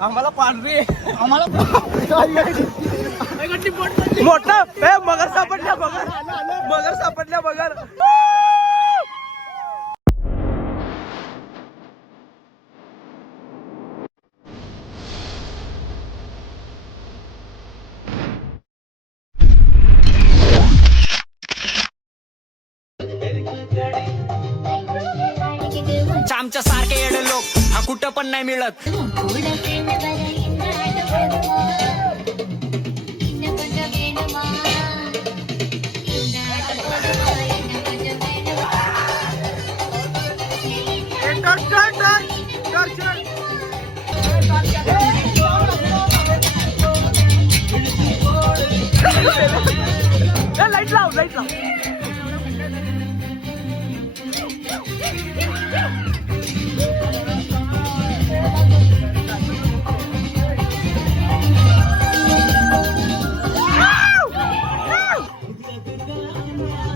आम्हाला पांढरी आम्हाला मोठा मगर सापडल्या मगर सापडल्या मगर. आमच्या सारखे येडे लोक हा कुठं पण नाही मिळत. लाईट लाव लाईट लाव.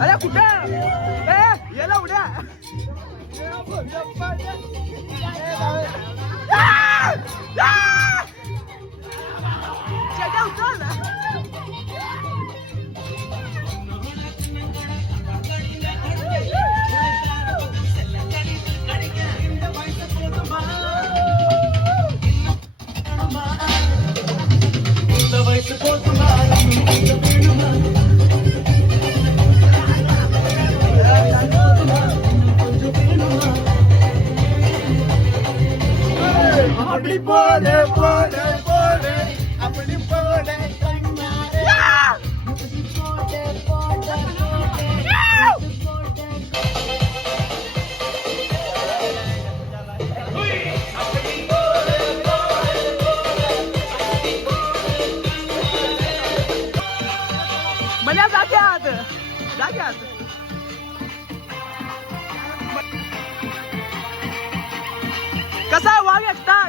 अरे कुठे याला उड्या आपली पोले पोले पोले आपली पोले मला जाग्यात जाग्यात कसा आहे वाघ एकटा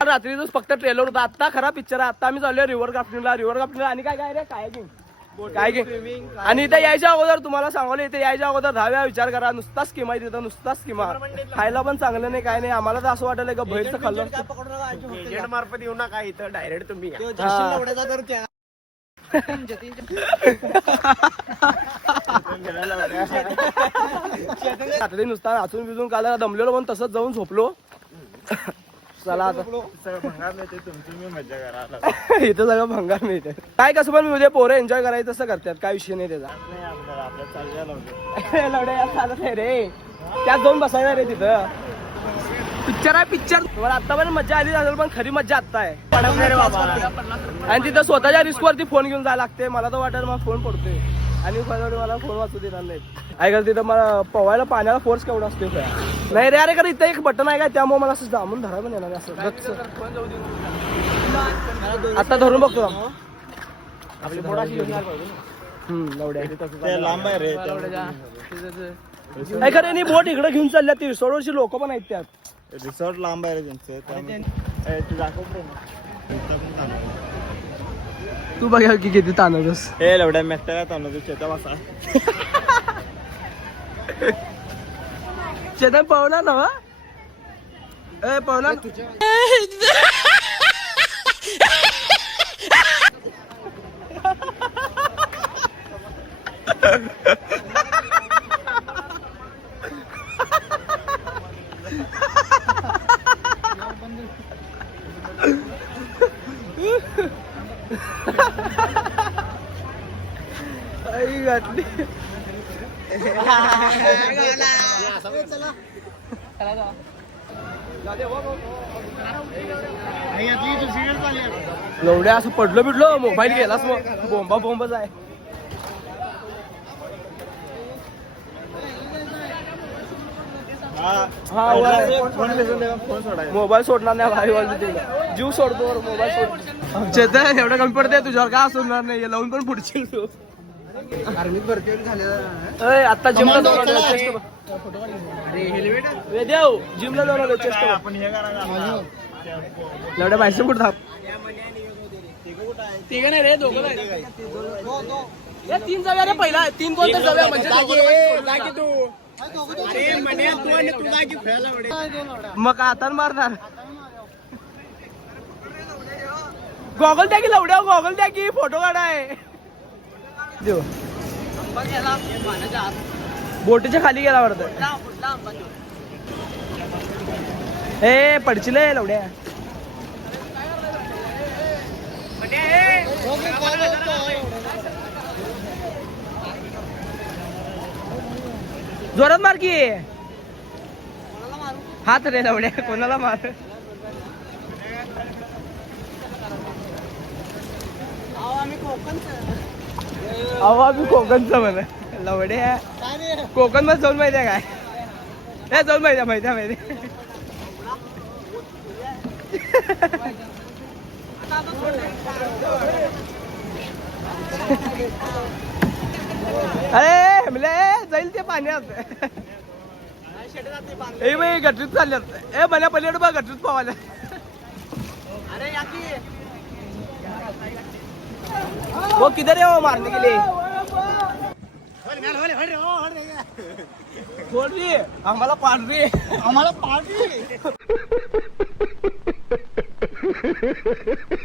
रात्रीच फक्त ट्रेलर होता. आता खरा पिक्चर आहे. आता आम्ही चाललोय रिव्हर क्राफ्टिंगला आणि काय काय रे काय आणि इथे यायच्या अगोदर तुम्हाला सांगवलं इथे यायच्या अगोदर 10 विचार करा. नुसता स्कीम आहे तिथं नुसता स्कीमा खायला पण चांगलं नाही काय नाही. आम्हाला तर असं वाटलं का बाहेरचं खाल्लं एजंट मार्फत येऊ नका इथं डायरेक्ट तुम्ही रात्री नुसता नाचून बिजून काला दमलेलो पण तसंच जाऊन झोपलो. चला आता भंगार मिळते तुमची मी मजा करा इथं सगळं भंगार मिळते. काय कसं पण उद्या पोरं एन्जॉय करायचं तसं करतात. काय विषय नाही त्याचा. लढे चालत नाही रे. त्यात जाऊन बसायला रे तिथं. पिक्चर आहे पिक्चर. तुम्हाला आता पण मजा आली असेल पण खरी मजा आता आहे. आणि तिथं स्वतःच्या रिस्क वरती फोन घेऊन जायला लागते. मला तर वाटेल मला फोन पडतोय आणि मला फोन वाचू देणार नाहीत. काय करते तिथं मला पवायला पाण्याला फोर्स केवढा असतो. नाही रे अरे इथं एक बटन आहे काय त्यामुळे मला असं जामून धरा पण येणार असं. आता धरून बघतो लांब आहे रे. काय करे नाही बोट इकडे घेऊन चालल्या. 300 वर्षी लोक पण आहेत त्यात. रिसॉर्ट लांब आहे रे त्यांचं. तू बघा की किती ताणवतोस. हे लवड्या मेट्टा ताणवतो चेता वासा. चेतन पवणार ना ए पवणार आई घातली लवड्या असं पडलो बिडलो मोबाईल गेलास मग बोंबा बोंबच आहे. मोबाईल सोडणार नाही भाई वाजते जीव सोडतो मोबाईल सोडतो. चेतन एवढं कमी पडते तुझ्यावर का सोडणार नाही लावून पण पुढची तू आर्मीत भरती झाले आता जिमला जाऊन वेदेव जिमला जाऊन आलो चेस्ट आपण हे करा एवढ्या बाहेरचं कुठं थांब तिघ नाही रे दोघं या तीन जाव्या रे पहिला तीन कोणत्या जाव्या म्हणजे मग आता मारणार गॉगल द्या की लवड्या गॉगल द्या की फोटो काढाय देव बोटीच्या खाली गेला वाटतं ए पडचिल लवड्या जोरात मार की हात रे लवड्या कोणाला मार अहो आम्ही कोकणचं म्हणा लवड्या कोकण मध्ये जाऊन माहिती आहे काय हे जाऊन माहिती अरे म्हणले जाईल ते पाण्यात ए बाई गटरीत चालल्यात ए मला पलीकडे बघ गटरीत पावाल्या वो किधर है वो मारने के लिए बोल रही आम्हाला पाडरी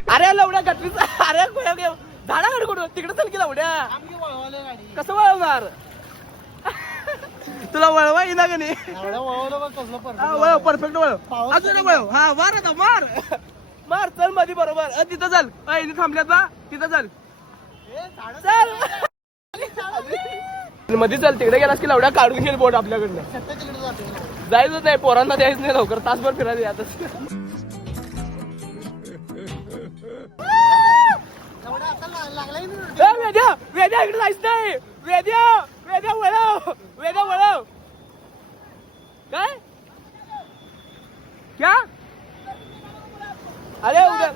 अरे लवड्या गटरीच अरे झाडाकडे कुठं तिकडे चल की लवड्या कसं वळवणार तुला वळवा येईना का नाही परफेक्ट वळव अजून वळव हा मार आता मार मार चल मधी बरोबर तिथं चल थांबल्यात बा तिथं चल चल मध्ये चल तिकडे गेलास की लवड्या काढून घेईल बोट आपल्याकडनं जायचंच नाही पोरांना द्यायचं नाही लवकर तासभर फिरायला यातच वेद्या वेद्या इकडे जायचं नाही वेद्या वळव काय क्या अरे उद्या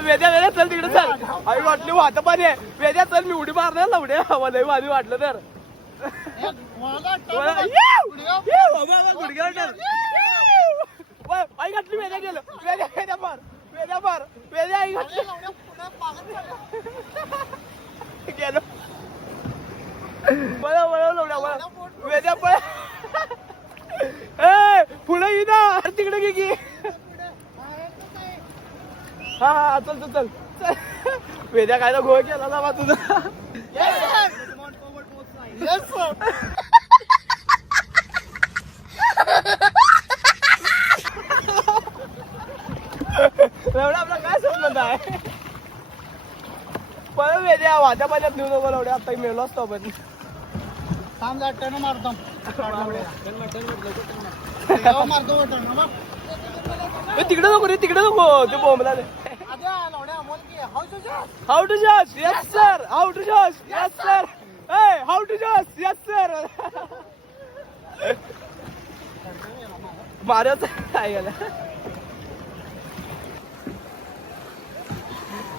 वेद्या चल तिकडे चल आई वाटली वाहत पाणी आहे वेद्या चल मी उडी मारणार लवड्या मला माझी वाटलं तर आई घातली वेद्या गेलं वेद्या मार वेद्या आई घातली गेलो वळव लवड्या वेद्या पळ ए पुढे ये ना तिकडे घे की हा चल वेद्या काय घोळ केला ना बा तुझा आपला काय संबंध आहे पण वेद्या वाद्या पाण्यात नेऊ नको लवड्या आता मिळलो असतो आपण थांब जाटनं मारतो तिकडे नको रे तिकडे नको ते बोंबला हाऊ टू जॉस यस सर हाऊ टू जॉस यस सर हाऊ टू जॉस यस सर मारच काय गेला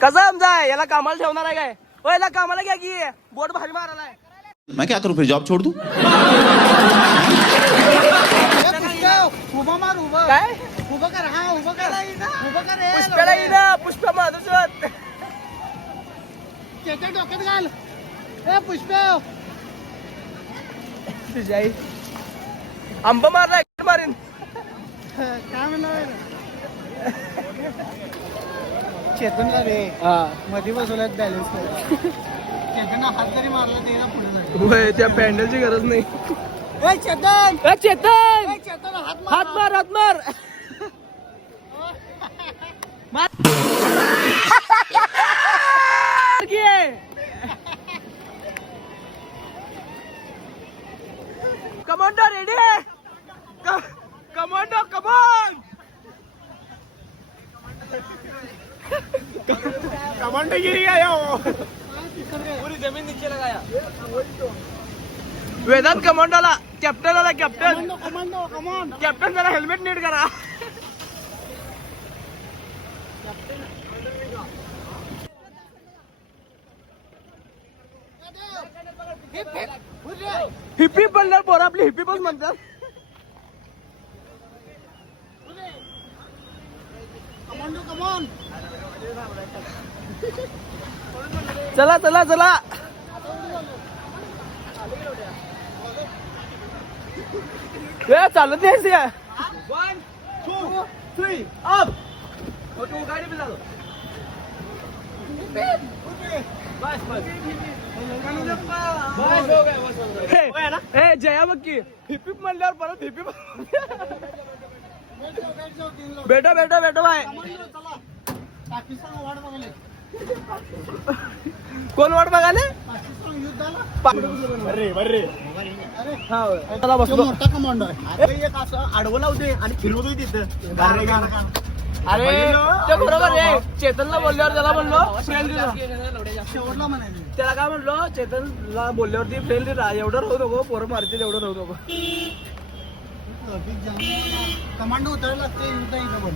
कसा आमचा याला कामाला ठेवणार आहे काय हो याला कामाला घ्या की बोट भारी मारायला मैं क्या करूं फिर जॉब छोड़ दूं काय उभं कर हा उभं कर पुष्पाला येई ना पुष्पा माधुसोबत त्याच्या डोक्यात घाल ए पुष्पा तुझी आई आंबा मारला मारीन काय म्हणणार चेतनला रे हा मध्ये बसवल्यात बॅलन्स चेतन हात जरी मारला ते पुढे होय त्या पॅन्डलची गरज नाही चेतन चेतन चेतन हात मार हात मार कमांडो रेडी कमांडो कमान कमांडो गिरी आया पूरी जमीन नीचे लगाया वेदांत कमांडोला कॅप्टन आला कॅप्टन कमांडो कमान कॅप्टन जरा हेल्मेट नीट करा हिप्पी पडणार पोर आपली हिप्पी पण म्हणतात कमांडो कमान चला चला चला चालत नाही 1 2 3 अप गाडी पे चालू बस बस हे जया बघ की हिपी म्हणल्यावर परत हिपी बेटा बेटा बेटा बाय पाकिस्तान वाट बघाले कोण वाट बघाले पाकिस्तान युद्धाला बरे बरे हा चला बसलो मोठा कमांडो आहे अरे एक असं आडवं लावते आणि फिरवतोय तिथं गाणे गाणं अरे ते बरोबर आहे चेतनला बोलल्यावर त्याला म्हणलो फ्रेंड दिला शेवटला म्हणायचं त्याला काय म्हणलो चेतनला बोलल्यावरती फ्रेंड दिला एवढं राहू नको पोरं मारतील एवढं राहू नको कमांडो उतरायला लागते युद्ध इथं पण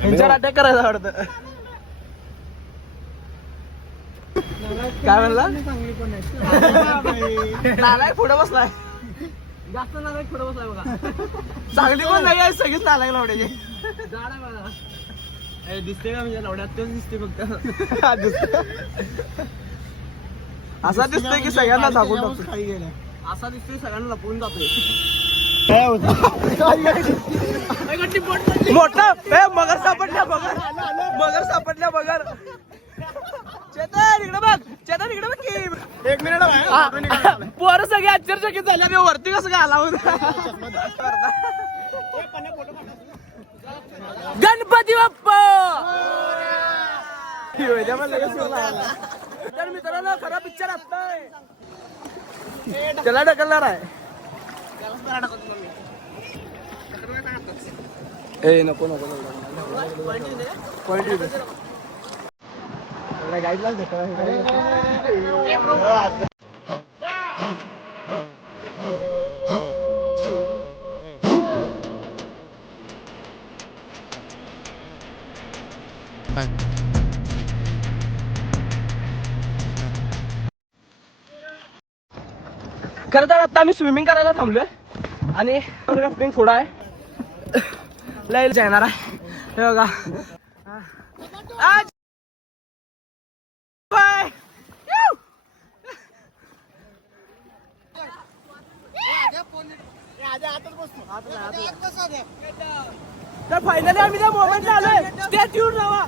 ह्यांच्यावर अटॅक करायला आवडतं काय म्हणला चांगली पण आहे नालायक पुढे बसलाय जास्त नालायक पुढे बसलाय बघा चांगली पण नाही आहे सगळीच नालायक लावड्याचे झाड आहे बघा दिसते का म्हणजे लावड्यात तेच दिसते फक्त असा दिसतोय की सगळ्यांना झाकून टाकतो खाली गेला असा दिसतोय सगळ्यांना लपवून जातोय काय होतं मोठा मगर सापडल्या मगर सापडल्या मगर चेतन इकडे बघ चेतन इकडे बघ की 1 मिनिट पोरं सगळे आश्चर्यचकित झाले मी वरती कसं काय आला होता गणपती बाप्पा तर मित्रांनो खरा पिक्चर असतोय त्याला ढकलणार आहे ए नको नको पॉइंट गाईडलाच खरं तर आता आम्ही स्विमिंग करायला थांबलोय आणि राफ्टिंग थोडा आहे लाईल जाणार आहे हे बघा आज बाय तर फायनली आम्ही त्या मोमेंटला आलोय स्टे ट्यून राहा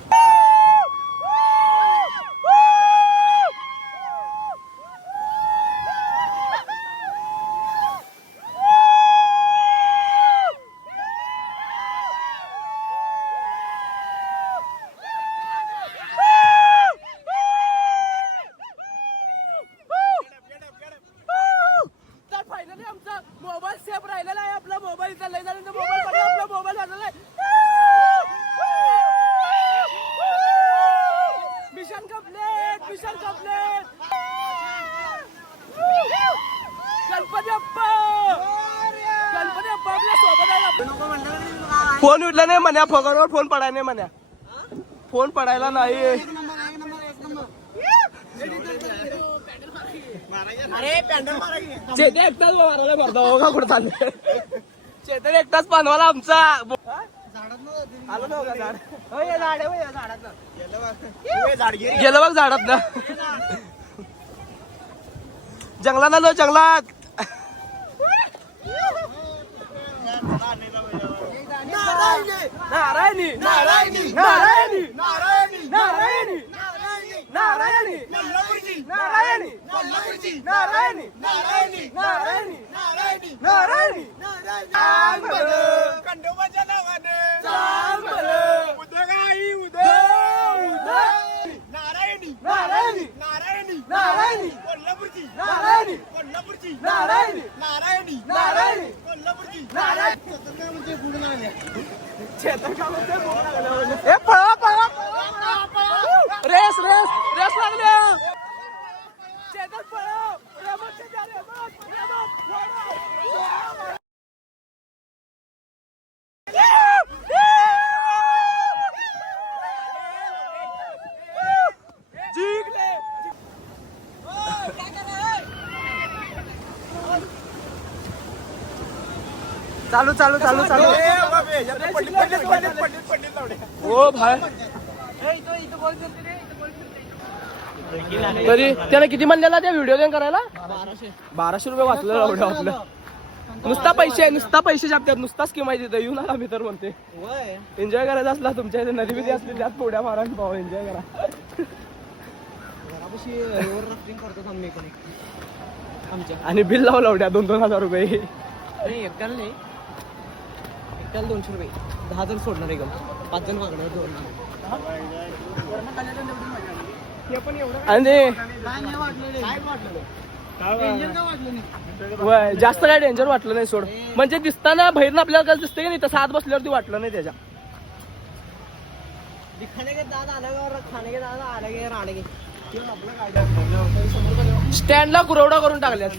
मोबाईल सेफ राहिलेला आहे आपला मोबाईल चाललाय मोबाईल आपला मोबाईल झालेला आहे मिशन कंप्लीट गणपती बाप्पा आपल्या सोबत आहे फोन उठला नाही म्हण्या फोनवर फोन पडाय नाही म्हण्या फोन पडायला नाही चेतन एकटाच मारायला भरता हो का कुठं चाललंय चेतन एकटाच पानवाला आमचा आलो ना का झाड गेलं बघ झाडात ना जंगलात आलो जंगलात नारायणी नारायणी नारायणी नारायणी नारायणी नारायणी नारायणी नारायणी नारायणी नारायणी नारायणी खंडोबाच्या नावाने उदगाई नारायणी नारायणी नारायणी नारायणी कोल्हापूरची नारायणी कोल्हापूरची नारायणी नारायणी नारायणी कोल्हापूरची नारायणी ए पळा पळा रेस रेस रेस लागल्या चेतन पळा रेमत चालू चालू चालू चालू ओ भाई तरी त्याला किती म्हणलेला त्या व्हिडिओ करायला 1200 रुपये वाचलं एवढं वाचलं नुसता पैसे छापतात नुसता स्कीम आहे तिथं येऊ नका मी तर म्हणते एन्जॉय करायचा असला तुमच्या इथे नदी बिदी असली त्यात पोड्या मारा भाऊ एन्जॉय करा आणि बिल लावलं एवढ्या 2,000 रुपये एकट्याला नाही एकट्याला 200 रुपये 10 जण सोडणार आहे 5 जण मागणार 2 आणि जास्त काय डेंजर वाटलं नाही सोड म्हणजे दिसताना बाहेर आपल्याला कसं दिसतं की नाही तसं आत बसल्यावरती वाटलं नाही त्याच्या दिखाने के दादा अलग और खाने के दादा अलग है राणे के स्टँडला कुरवडा करून टाकल्यात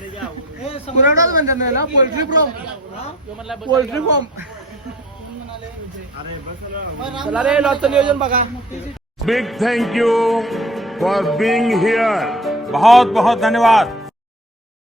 कुरवडाच म्हणतात ना पोल्ट्री फ्रॉम पोल्ट्री फॉर्म चला रे लॉटचं नियोजन बघा Big thank you for being here. बहुत बहुत धन्यवाद.